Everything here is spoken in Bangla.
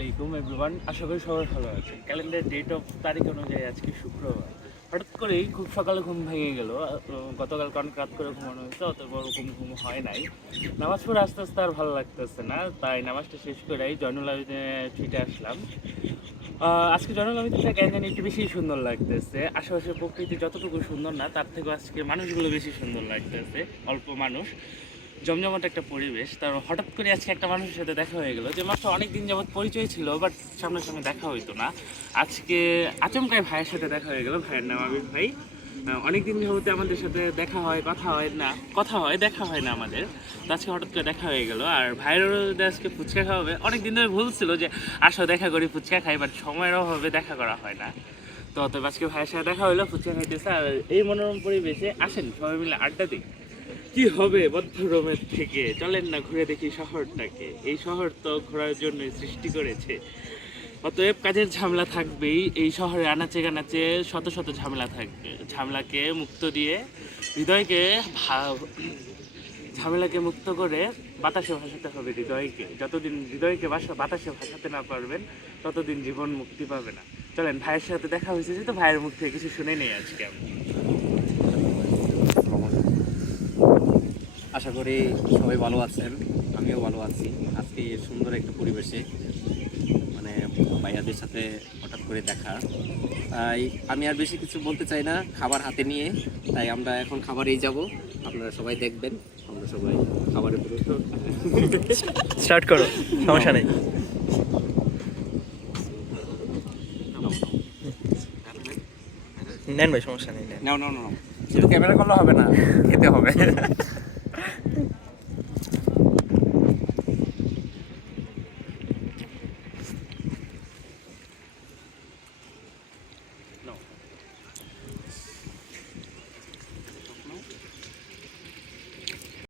আলাইকুম এভরিওয়ান, আশা করি সবাই ভালো আছেন। ক্যালেন্ডার ডেট অফ তারিখ অনুযায়ী আজকে শুক্রবার। হঠাৎ করেই খুব সকালে ঘুম ভেঙে গেল। গতকাল অনেক রাত করে ঘুমানো হয়েছে, অত বড় ঘুম হয় নাই। নামাজ পড়ে আস্তে আস্তে আর ভালো লাগতেছে না, তাই নামাজটা শেষ করেই জয়নুল আবেদিনে ছুটে আসলাম। আজকে জয়নুল আবেদিনটা কেন জানি একটু বেশি সুন্দর লাগতেছে। আশেপাশের প্রকৃতি যতটুকু সুন্দর না, তার থেকেও আজকে মানুষগুলো বেশি সুন্দর লাগতেছে। অল্প মানুষ, জমজমাট একটা পরিবেশ। তার হঠাৎ করে আজকে একটা মানুষের সাথে দেখা হয়ে গেল, যে মাত্র অনেক দিন যাবৎ পরিচয় ছিল, বাট সামনাসামনি দেখা হইতো না। আজকে আচমকাই ভাইয়ের সাথে দেখা হয়ে গেল। ভাইয়ের নাম আবির ভাই। অনেক দিন যাবতে আমাদের সাথে দেখা হয়, কথা হয় দেখা হয় না আমাদের। তো আজকে হঠাৎ করে দেখা হয়ে গেল। আর ভাইয়েরও আজকে ফুচকা খাওয়াবে। অনেক দিন ধরে ভুলছিল যে আসো দেখা করি, ফুচকা খাই, বাট সময়ের অভাবে দেখা করা হয় না। তো অতএব আজকে ভাইয়ের সাথে দেখা হলো, ফুচকা খাইতেছে। আর এই মনোরম পরিবেশে আসেন সবাই মিলে আড্ডা দিই। কি হবে বদ্ধ রোমের থেকে, চলেন না ঘুরে দেখি শহরটাকে। এই শহর তো ঘোরার জন্য সৃষ্টি করেছে, অতএব কাজের ঝামেলা থাকবেই। এই শহরে আনাচে কানাচে শত শত ঝামেলা থাকবে। হৃদয়কে ঝামেলাকে মুক্ত করে বাতাসে ভাসাতে হবে হৃদয়কে। যতদিন হৃদয়কে বাতাসে ভাসাতে না পারবেন, ততদিন জীবন মুক্তি পাবে না। চলেন, ভাইয়ের সাথে দেখা হয়েছে, যেহেতু ভাইয়ের মুখ থেকে কিছু শুনে নেই আজকে আমি। আশা করি সবাই ভালো আছেন, আমিও ভালো আছি। আজকে এই সুন্দর একটা পরিবেশে মানে ভাইয়াদের সাথে হঠাৎ করে দেখা, তাই আমি আর বেশি কিছু বলতে চাই না। খাবার হাতে নিয়ে তাই আমরা এখন খাবারেই যাব। আপনারা সবাই দেখবেন, আমরা সবাই খাবারের পুরো স্টার্ট করো, সমস্যা নেই। নেন ভাই, সমস্যা নেই, নেন। নাও নাও নাও, শুধু ক্যামেরা করলে হবে না, খেতে হবে।